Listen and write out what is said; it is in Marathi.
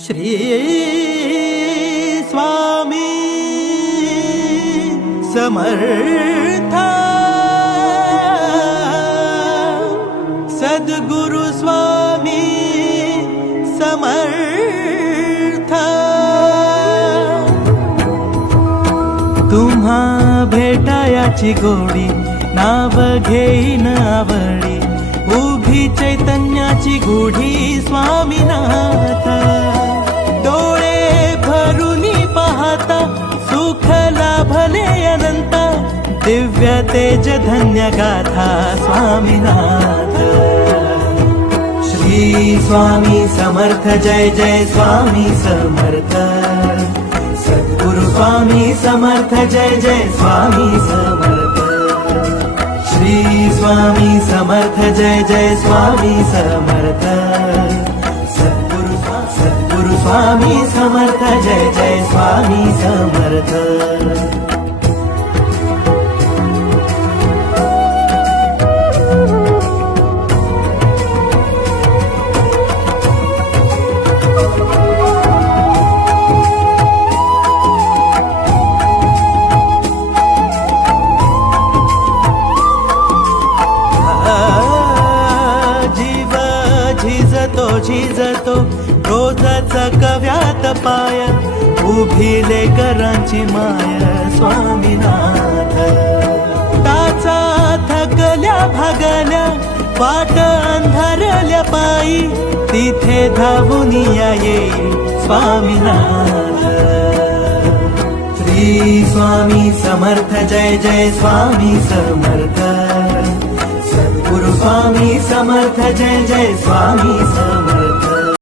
श्री स्वामी समर्थ सद्गुरु स्वामी समर्थ तुम्हा भेटायाची गोडी नाव घेईन आवडी उभी चैतन्याची गुढी स्वामीनाथ डोळे भरूनी पाहता सुख लाभले अनंत दिव्य तेज धन्य गाथा स्वामीनाथ श्री स्वामी समर्थ जय जय स्वामी समर्थ सद्गुरु स्वामी समर्थ जय जय स्वामी समर्थ श्री स्वामी समर्थ जय जय स्वामी समर्थ सद्गुरु स्वामी समर्थ जय जय स्वामी समर्थ झिजतो रोजच कव्यात पाय उभिले करांची माय स्वामीनाथ टाचा थकल्या भागल्या वाट अंधारल्या पायी तिथे धावून येईल स्वामीनाथ श्री स्वामी समर्थ जय जय स्वामी समर्थ सद्गुरु स्वामी समर्थ जय जय स्वामी समर्थ